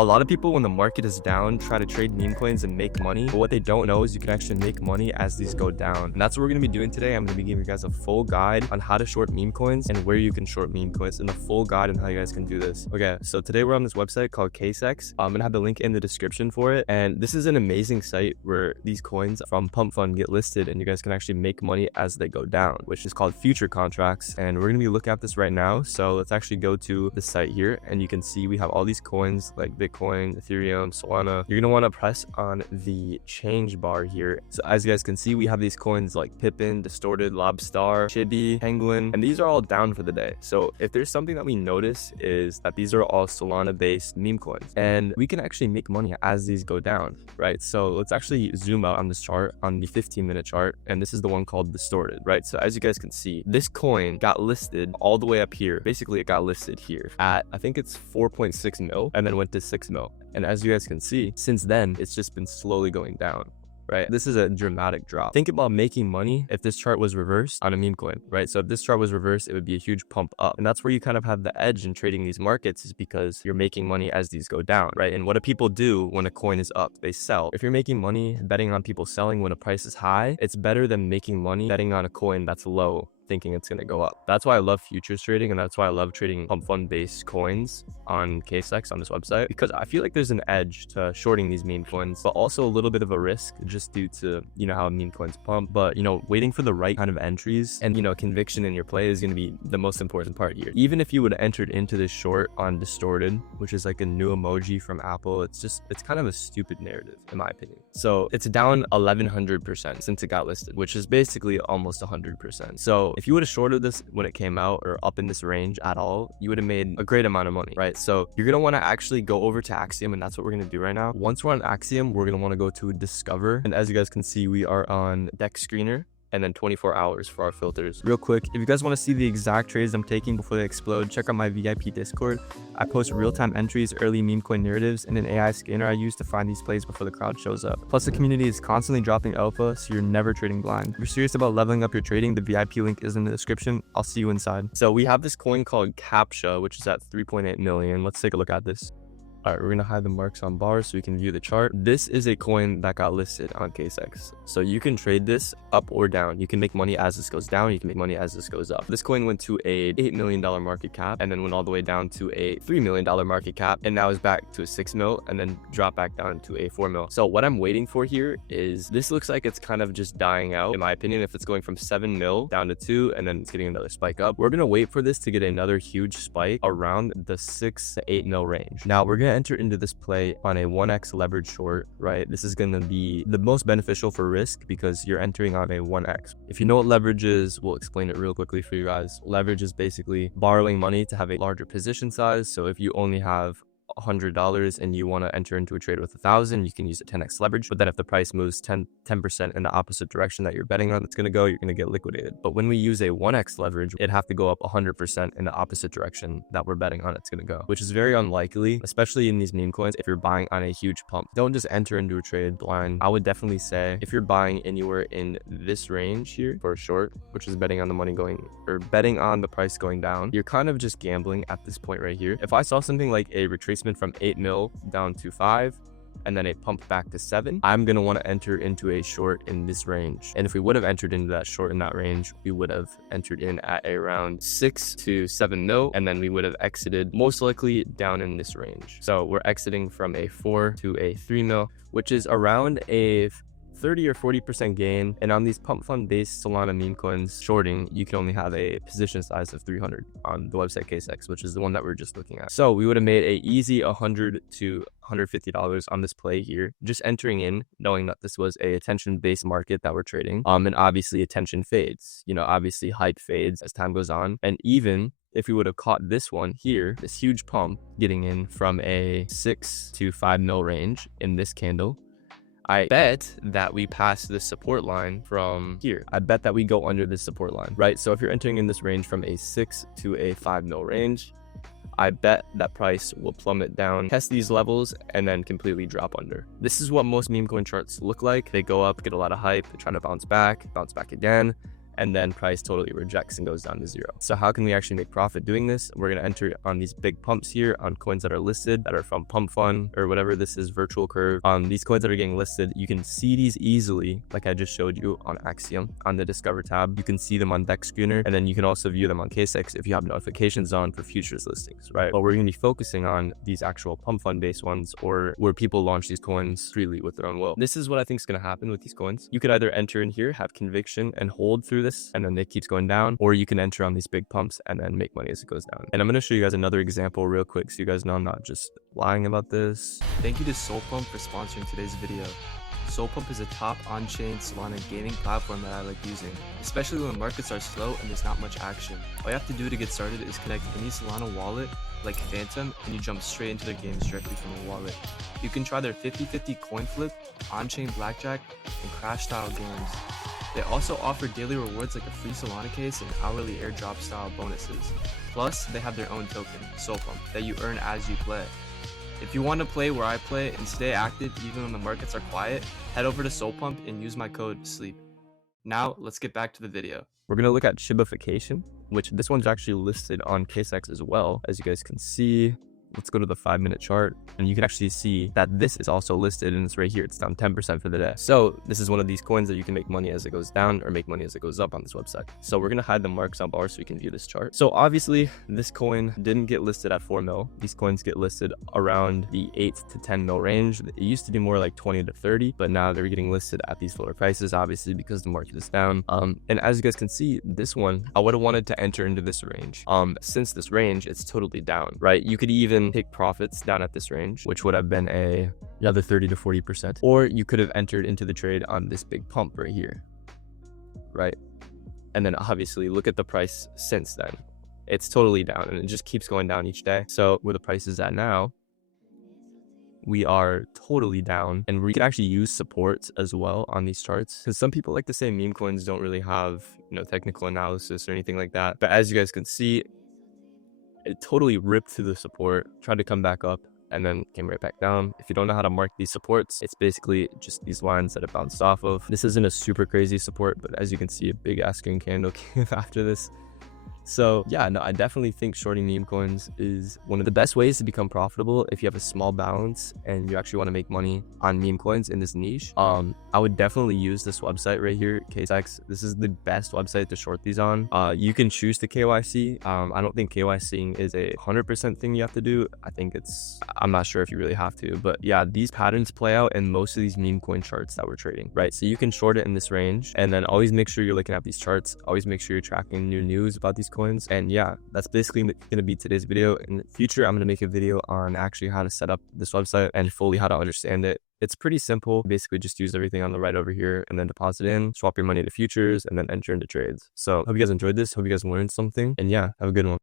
A lot of people, when the market is down, try to trade meme coins and make money, but what they don't know is you can actually make money as these go down. And that's what we're going to be doing today. I'm going to be giving you guys a full guide on how to short meme coins and where you can short meme coins, and a full guide on how you guys can do this. Okay, so today we're on this website called KSEX. I'm going to have the link in the description for it, and this is an amazing site where these coins from Pump Fund get listed and you guys can actually make money as they go down, which is called future contracts. And we're going to be looking at this right now. So let's actually go to the site here, and you can see we have all these coins like Bitcoin, Ethereum, Solana. You're going to want to press on the change bar here. So as you guys can see, we have these coins like Pippin, Distorted, Lobstar, Chibi, Penguin, and these are all down for the day. So if there's something that we notice is that these are all Solana based meme coins, and we can actually make money as these go down, right? So let's actually zoom out on this chart, on the 15-minute chart, and this is the one called Distorted, right? So as you guys can see, this coin got listed all the way up here. Basically, it got listed here at, I think it's 4.6 mil, and then went to 6 mil. And as you guys can see, since then, it's just been slowly going down. Right? This is a dramatic drop. Think about making money if this chart was reversed on a meme coin, right? So if this chart was reversed, it would be a huge pump up. And that's where you kind of have the edge in trading these markets, is because you're making money as these go down, right? And what do people do when a coin is up? They sell. If you're making money betting on people selling when a price is high, it's better than making money betting on a coin that's low, thinking it's going to go up. That's why I love futures trading, and that's why I love trading pump fund based coins on KSEX on this website, because I feel like there's an edge to shorting these meme coins, but also a little bit of a risk just due to, you know, how meme coins pump. But, you know, waiting for the right kind of entries and, you know, conviction in your play is going to be the most important part here. Even if you would have entered into this short on Distorted, which is like a new emoji from Apple, it's kind of a stupid narrative in my opinion. So it's down 1100% since it got listed, which is basically almost 100%. So if you would have shorted this when it came out, or up in this range at all, you would have made a great amount of money, right? So you're going to want to actually go over to Axiom, and that's what we're going to do right now. Once we're on Axiom, we're going to want to go to Discover. And as you guys can see, we are on Deck Screener, and then 24 hours for our filters. Real quick, if you guys want to see the exact trades I'm taking before they explode, check out my VIP Discord. I post real-time entries, early meme coin narratives, and an AI scanner I use to find these plays before the crowd shows up. Plus, the community is constantly dropping alpha, so you're never trading blind. If you're serious about leveling up your trading, the VIP link is in the description. I'll see you inside. So we have this coin called Captcha, which is at 3.8 million. Let's take a look at this. All right, we're gonna hide the marks on bars so we can view the chart. This is a coin that got listed on KSEX. So you can trade this up or down. You can make money as this goes down. You can make money as this goes up. This coin went to a $8 million market cap, and then went all the way down to a $3 million market cap, and now is back to a 6 mil, and then dropped back down to a 4 mil. So what I'm waiting for here is, this looks like it's kind of just dying out, in my opinion. If it's going from 7 mil down to 2, and then it's getting another spike up, we're gonna wait for this to get another huge spike around the 6 to 8 mil range. Now we're gonna enter into this play on a 1x leverage short, right? This is going to be the most beneficial for risk because you're entering on a 1x. If you know what leverage is, we'll explain it real quickly for you guys. Leverage is basically borrowing money to have a larger position size. So if you only have $100 and you want to enter into a trade with 1,000, you can use a 10x leverage. But then if the price moves 10% in the opposite direction that you're betting on, it's going to go, you're going to get liquidated. But when we use a 1x leverage, it'd have to go up 100% in the opposite direction that we're betting on it's going to go, which is very unlikely, especially in these meme coins. If you're buying on a huge pump, don't just enter into a trade blind. I would definitely say if you're buying anywhere in this range here for a short, which is betting on the money going, or betting on the price going down, you're kind of just gambling at this point right here. If I saw something like a retracement from 8 mil down to 5, and then a pump back to 7, I'm going to want to enter into a short in this range. And if we would have entered into that short in that range, we would have entered in at around 6 to 7 mil, and then we would have exited most likely down in this range. So we're exiting from a 4 to a 3 mil, which is around a 30 or 40% gain. And on these pump fund based Solana meme coins shorting, you can only have a position size of 300 on the website KSEX, which is the one that we're just looking at. So we would have made a easy $100 to $150 on this play here, just entering in knowing that this was a attention based market that we're trading. And obviously attention fades, you know, obviously hype fades as time goes on. And even if we would have caught this one here, this huge pump getting in from a 6 to 5 mil range in this candle, I bet that we pass this support line from here. I bet that we go under this support line, right? So if you're entering in this range from a 6 to a 5 mil range, I bet that price will plummet down, test these levels, and then completely drop under. This is what most meme coin charts look like. They go up, get a lot of hype, they try to bounce back again, and then price totally rejects and goes down to zero. So how can we actually make profit doing this? We're going to enter on these big pumps here on coins that are listed, that are from Pump Fund or whatever this is, virtual curve. These coins that are getting listed, you can see these easily, like I just showed you on Axiom on the Discover tab. You can see them on Dex Screener, and then you can also view them on KSX if you have notifications on for futures listings, right? But we're going to be focusing on these actual Pump Fund based ones, or where people launch these coins freely with their own will. This is what I think is going to happen with these coins. You could either enter in here, have conviction, and hold through this, and then it keeps going down, or you can enter on these big pumps and then make money as it goes down. And I'm going to show you guys another example real quick so you guys know I'm not just lying about this. Thank you to SolPump for sponsoring today's video. SolPump is a top on-chain Solana gaming platform that I like using, especially when markets are slow and there's not much action. All you have to do to get started is connect any Solana wallet like Phantom, and you jump straight into their games directly from the wallet. You can try their 50-50 coin flip, on-chain blackjack, and crash style games. They also offer daily rewards like a free Solana case and hourly airdrop style bonuses. Plus, they have their own token, SolPump, that you earn as you play. If you want to play where I play and stay active even when the markets are quiet, head over to SolPump and use my code SLEEP. Now, let's get back to the video. We're going to look at Shibification, which this one's actually listed on KSX as well, as you guys can see. Let's go to the 5-minute chart, and you can actually see that this is also listed, and it's right here. It's down 10% for the day. So this is one of these coins that you can make money as it goes down or make money as it goes up on this website. So we're going to hide the marks on bars so we can view this chart. So obviously this coin didn't get listed at 4 mil. These coins get listed around the 8 to 10 mil range. It used to be more like 20 to 30, but now they're getting listed at these lower prices, obviously because the market is down. And as you guys can see, this one, I would have wanted to enter into this range. Since this range, it's totally down, right? You could even take profits down at this range, which would have been another 30 to 40%, or you could have entered into the trade on this big pump right here, right? And then obviously look at the price since then. It's totally down, and it just keeps going down each day. So where the price is at now, we are totally down, and we can actually use supports as well on these charts, because some people like to say meme coins don't really have, technical analysis or anything like that. But as you guys can see, it totally ripped through the support, tried to come back up, and then came right back down. If you don't know how to mark these supports, it's basically just these lines that it bounced off of. This isn't a super crazy support, but as you can see, a big ass green candle came after this. So yeah, no, I definitely think shorting meme coins is one of the best ways to become profitable if you have a small balance and you actually want to make money on meme coins in this niche. I would definitely use this website right here, KSX. This is the best website to short these on. You can choose to KYC. I don't think KYCing is a 100% thing you have to do. I think I'm not sure if you really have to, but yeah, these patterns play out in most of these meme coin charts that we're trading, right? So you can short it in this range, and then always make sure you're looking at these charts. Always make sure you're tracking new news about these coins. And yeah, that's basically going to be today's video. In the future, I'm going to make a video on actually how to set up this website and fully how to understand it. It's pretty simple. Basically just use everything on the right over here and then deposit in, swap your money to futures, and then enter into trades. So hope you guys enjoyed this. Hope you guys learned something, and yeah, have a good one.